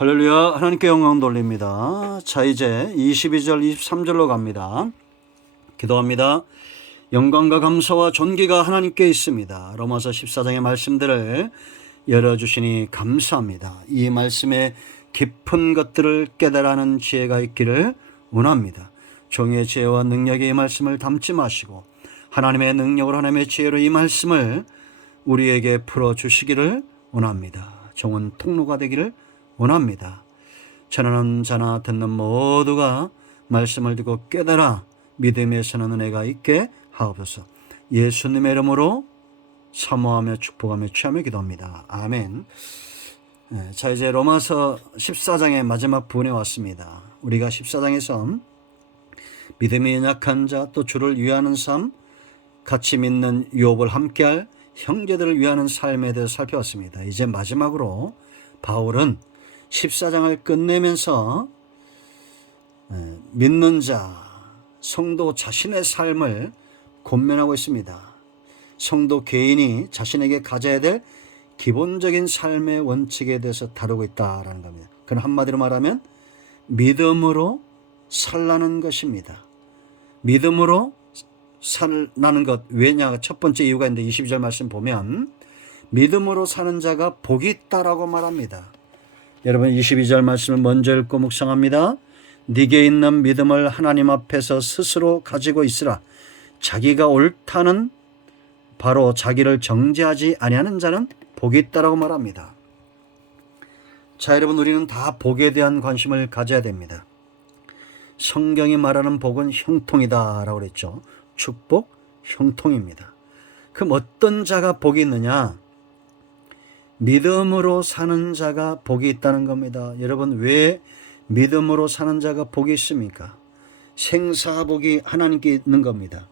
할렐루야. 하나님께 영광 돌립니다. 자, 이제 22절 23절로 갑니다. 기도합니다. 영광과 감사와 존귀가 하나님께 있습니다. 로마서 14장의 말씀들을 열어주시니 감사합니다. 이 말씀의 깊은 것들을 깨달아는 지혜가 있기를 원합니다. 종의 지혜와 능력의 이 말씀을 담지 마시고 하나님의 능력으로 하나님의 지혜로 이 말씀을 우리에게 풀어주시기를 원합니다. 종은 통로가 되기를 원합니다. 전하는 자나 듣는 모두가 말씀을 듣고 깨달아 믿음에 서는 은혜가 있게 하옵소서. 예수님의 이름으로 사모하며 축복하며 취하며 기도합니다. 아멘. 자, 이제 로마서 14장의 마지막 부분에 왔습니다. 우리가 14장에서 믿음이 연약한 자, 또 주를 위하는 삶, 같이 믿는 유업을 함께할 형제들을 위하는 삶에 대해서 살펴봤습니다. 이제 마지막으로 바울은 14장을 끝내면서 믿는 자, 성도 자신의 삶을 권면하고 있습니다. 성도 개인이 자신에게 가져야 될 기본적인 삶의 원칙에 대해서 다루고 있다라는 겁니다. 그건 한마디로 말하면 믿음으로 살라는 것입니다. 믿음으로 살라는 것, 왜냐? 첫 번째 이유가 있는데 22절 말씀 보면 믿음으로 사는 자가 복이 있다라고 말합니다. 여러분 22절 말씀을 먼저 읽고 묵상합니다. 네게 있는 믿음을 하나님 앞에서 스스로 가지고 있으라. 자기가 옳다는 바로 자기를 정죄하지 아니하는 자는 복이 있다라고 말합니다. 자, 여러분 우리는 다 복에 대한 관심을 가져야 됩니다. 성경이 말하는 복은 형통이다라고 그랬죠. 축복, 형통입니다. 그럼 어떤 자가 복이 있느냐? 믿음으로 사는 자가 복이 있다는 겁니다. 여러분 왜 믿음으로 사는 자가 복이 있습니까? 생사복이 하나님께 있는 겁니다.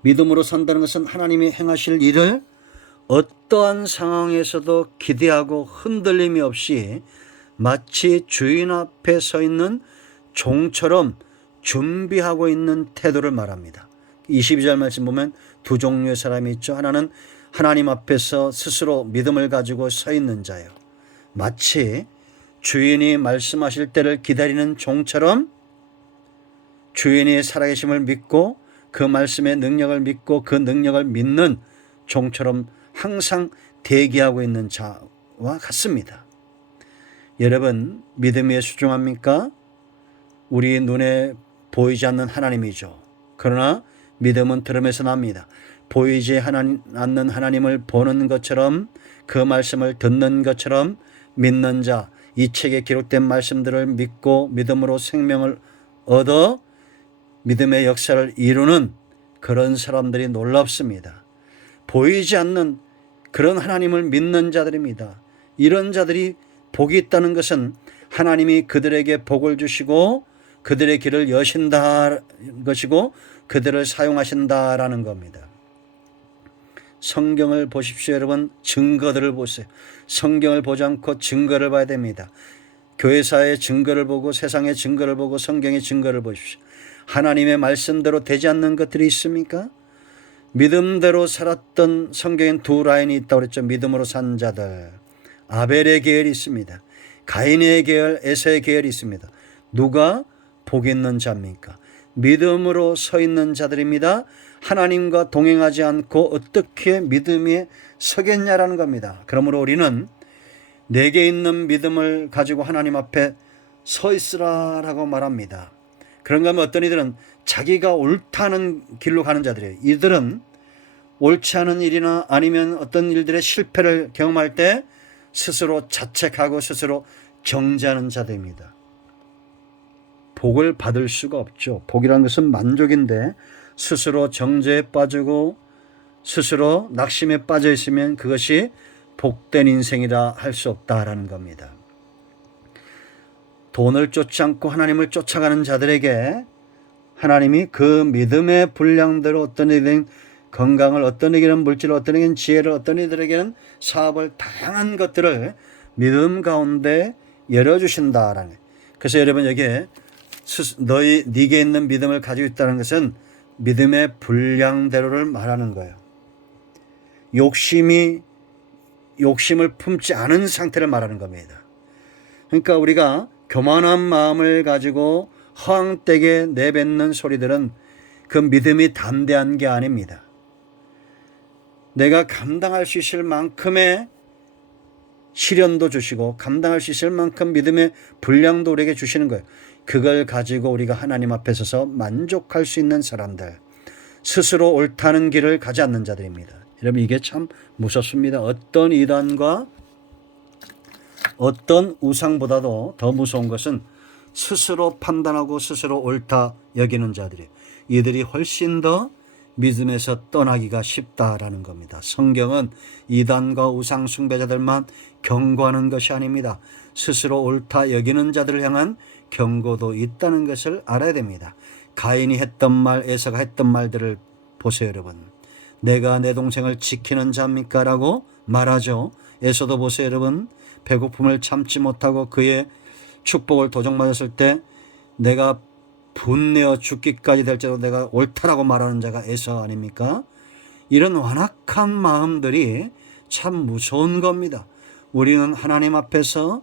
믿음으로 산다는 것은 하나님이 행하실 일을 어떠한 상황에서도 기대하고 흔들림이 없이 마치 주인 앞에 서 있는 종처럼 준비하고 있는 태도를 말합니다. 22절 말씀 보면 두 종류의 사람이 있죠. 하나는 하나님 앞에서 스스로 믿음을 가지고 서 있는 자요. 마치 주인이 말씀하실 때를 기다리는 종처럼 주인이 살아계심을 믿고 그 말씀의 능력을 믿고 그 능력을 믿는 종처럼 항상 대기하고 있는 자와 같습니다. 여러분 믿음이 소중합니까? 우리 눈에 보이지 않는 하나님이죠. 그러나 믿음은 들음에서 납니다. 보이지 않는 하나님을 보는 것처럼 그 말씀을 듣는 것처럼 믿는 자, 이 책에 기록된 말씀들을 믿고 믿음으로 생명을 얻어 믿음의 역사를 이루는 그런 사람들이 놀랍습니다. 보이지 않는 그런 하나님을 믿는 자들입니다. 이런 자들이 복이 있다는 것은 하나님이 그들에게 복을 주시고 그들의 길을 여신다는 것이고 그들을 사용하신다라는 겁니다. 성경을 보십시오. 여러분 증거들을 보세요. 성경을 보지 않고 증거를 봐야 됩니다. 교회사의 증거를 보고 세상의 증거를 보고 성경의 증거를 보십시오. 하나님의 말씀대로 되지 않는 것들이 있습니까? 믿음대로 살았던 성경엔 두 라인이 있다고 그랬죠. 믿음으로 산 자들. 아벨의 계열이 있습니다. 가인의 계열, 에서의 계열이 있습니다. 누가 복 있는 자입니까? 믿음으로 서 있는 자들입니다. 하나님과 동행하지 않고 어떻게 믿음에 서겠냐라는 겁니다. 그러므로 우리는 내게 있는 믿음을 가지고 하나님 앞에 서 있으라라고 말합니다. 그런가 하면 어떤 이들은 자기가 옳다는 길로 가는 자들이에요. 이들은 옳지 않은 일이나 아니면 어떤 일들의 실패를 경험할 때 스스로 자책하고 스스로 정죄하는 자들입니다. 복을 받을 수가 없죠. 복이라는 것은 만족인데 스스로 정죄에 빠지고 스스로 낙심에 빠져 있으면 그것이 복된 인생이라 할 수 없다라는 겁니다. 돈을 쫓지 않고 하나님을 쫓아가는 자들에게 하나님이 그 믿음의 분량대로 어떤 이들은 건강을, 어떤 이에게는 물질을, 어떤 이에게는 지혜를, 어떤 이들에게는 사업을, 다양한 것들을 믿음 가운데 열어주신다라는. 그래서 여러분 여기에 네게 있는 믿음을 가지고 있다는 것은 믿음의 분량대로를 말하는 거예요. 욕심을 품지 않은 상태를 말하는 겁니다. 그러니까 우리가 교만한 마음을 가지고 허황되게 내뱉는 소리들은 그 믿음이 담대한 게 아닙니다. 내가 감당할 수 있을 만큼의 시련도 주시고 감당할 수 있을 만큼 믿음의 분량도 우리에게 주시는 거예요. 그걸 가지고 우리가 하나님 앞에 서서 만족할 수 있는 사람들, 스스로 옳다는 길을 가지 않는 자들입니다. 여러분, 이게 참 무섭습니다. 어떤 이단과 어떤 우상보다도 더 무서운 것은 스스로 판단하고 스스로 옳다 여기는 자들이에요. 이들이 훨씬 더 믿음에서 떠나기가 쉽다라는 겁니다. 성경은 이단과 우상 숭배자들만 경고하는 것이 아닙니다. 스스로 옳다 여기는 자들을 향한 경고도 있다는 것을 알아야 됩니다. 가인이 했던 말, 에서가 했던 말들을 보세요, 여러분. 내가 내 동생을 지키는 자입니까? 라고 말하죠. 에서도 보세요, 여러분. 배고픔을 참지 못하고 그의 축복을 도적맞았을 때 내가 분내어 죽기까지 될지라도 내가 옳다라고 말하는 자가 에서 아닙니까? 이런 완악한 마음들이 참 무서운 겁니다. 우리는 하나님 앞에서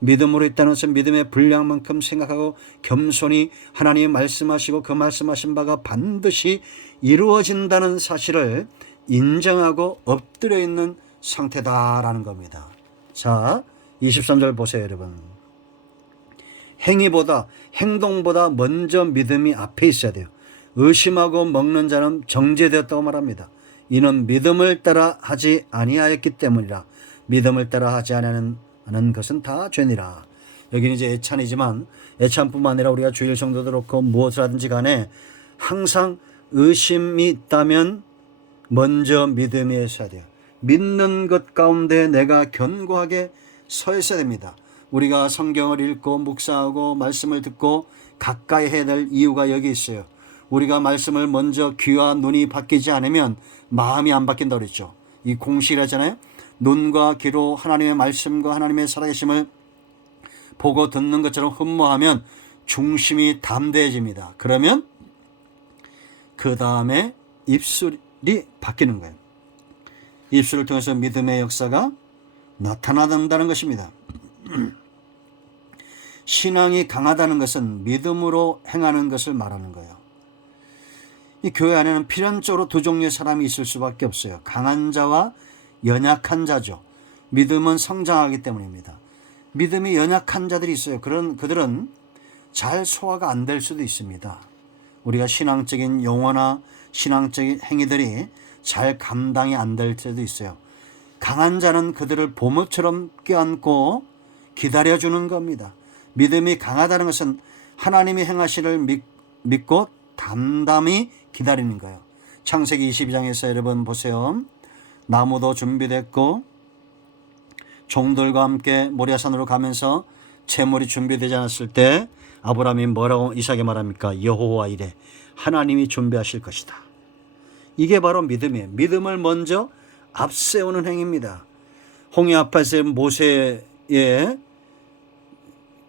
믿음으로 있다는 것은 믿음의 분량만큼 생각하고 겸손히 하나님이 말씀하시고 그 말씀하신 바가 반드시 이루어진다는 사실을 인정하고 엎드려 있는 상태다라는 겁니다. 자, 23절 보세요, 여러분. 행동보다 먼저 믿음이 앞에 있어야 돼요. 의심하고 먹는 자는 정죄되었다고 말합니다. 이는 믿음을 따라 하지 아니하였기 때문이라. 믿음을 따라 하지 아니하는 것은 다 죄니라. 여기는 이제 애찬이지만 애찬뿐만 아니라 우리가 주일 성도도 그렇고 무엇을 하든지 간에 항상 의심이 있다면 먼저 믿음이 있어야 돼요. 믿는 것 가운데 내가 견고하게 서 있어야 됩니다. 우리가 성경을 읽고 묵상하고 말씀을 듣고 가까이 해야 될 이유가 여기 있어요. 우리가 말씀을 먼저 귀와 눈이 바뀌지 않으면 마음이 안 바뀐다고 그랬죠. 이 공식이라잖아요. 눈과 귀로 하나님의 말씀과 하나님의 살아계심을 보고 듣는 것처럼 흠모하면 중심이 담대해집니다. 그러면 그 다음에 입술이 바뀌는 거예요. 입술을 통해서 믿음의 역사가 나타난다는 것입니다. 신앙이 강하다는 것은 믿음으로 행하는 것을 말하는 거예요. 이 교회 안에는 필연적으로 두 종류의 사람이 있을 수밖에 없어요. 강한 자와 연약한 자죠. 믿음은 성장하기 때문입니다. 믿음이 연약한 자들이 있어요. 그들은 잘 소화가 안 될 수도 있습니다. 우리가 신앙적인 용어나 신앙적인 행위들이 잘 감당이 안 될 때도 있어요. 강한 자는 그들을 보물처럼 껴안고 기다려주는 겁니다. 믿음이 강하다는 것은 하나님이 행하시를 믿고 담담히 기다리는 거예요. 창세기 22장에서 여러분 보세요. 나무도 준비됐고 종들과 함께 모리아산으로 가면서 제물이 준비되지 않았을 때 아브라함이 뭐라고 이삭에게 말합니까? 여호와 이래 하나님이 준비하실 것이다. 이게 바로 믿음이에요. 믿음을 먼저 앞세우는 행위입니다. 홍해 앞에서 모세의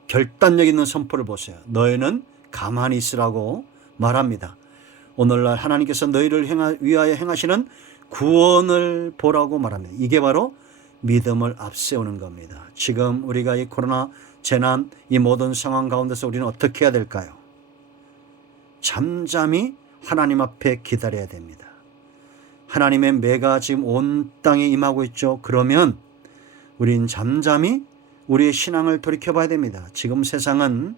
결단력 있는 선포를 보세요. 너희는 가만히 있으라고 말합니다. 오늘날 하나님께서 너희를 위하여 행하시는 구원을 보라고 말합니다. 이게 바로 믿음을 앞세우는 겁니다. 지금 우리가 이 코로나 재난 이 모든 상황 가운데서 우리는 어떻게 해야 될까요? 잠잠히 하나님 앞에 기다려야 됩니다. 하나님의 매가 지금 온 땅에 임하고 있죠. 그러면 우린 잠잠히 우리의 신앙을 돌이켜봐야 됩니다. 지금 세상은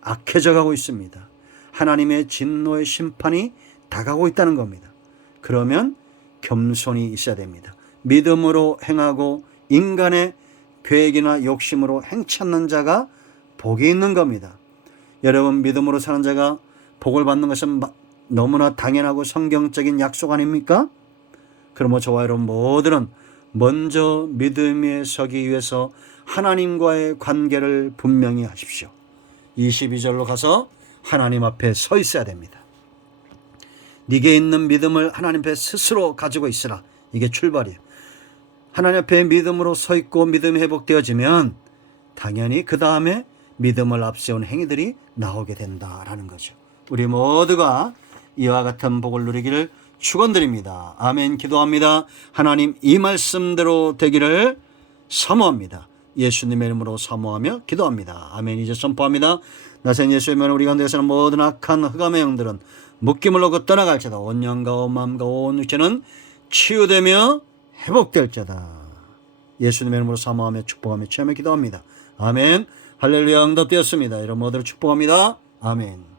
악해져 가고 있습니다. 하나님의 진노의 심판이 다가오고 있다는 겁니다. 그러면 겸손히 있어야 됩니다. 믿음으로 행하고 인간의 계획이나 욕심으로 행치 않는 자가 복이 있는 겁니다. 여러분, 믿음으로 사는 자가 복을 받는 것은 너무나 당연하고 성경적인 약속 아닙니까? 그러므로 저와 여러분 모두는 먼저 믿음에 서기 위해서 하나님과의 관계를 분명히 하십시오. 22절로 가서 하나님 앞에 서 있어야 됩니다. 네게 있는 믿음을 하나님 앞에 스스로 가지고 있으라. 이게 출발이에요. 하나님 앞에 믿음으로 서 있고 믿음이 회복되어지면 당연히 그 다음에 믿음을 앞세운 행위들이 나오게 된다라는 거죠. 우리 모두가 이와 같은 복을 누리기를 축원드립니다. 아멘. 기도합니다. 하나님, 이 말씀대로 되기를 사모합니다. 예수님의 이름으로 사모하며 기도합니다. 아멘. 이제 선포합니다. 나선 예수의 이름으로 우리 가운데서는 모든 악한 흑암의 영들은 묶임을 놓고 떠나갈지다. 온 영과 온 마음과 온 육체는 치유되며 회복될지다. 예수님의 이름으로 사모하며 축복하며 취하며 기도합니다. 아멘. 할렐루야. 응답되었습니다. 이런 모두를 축복합니다. 아멘.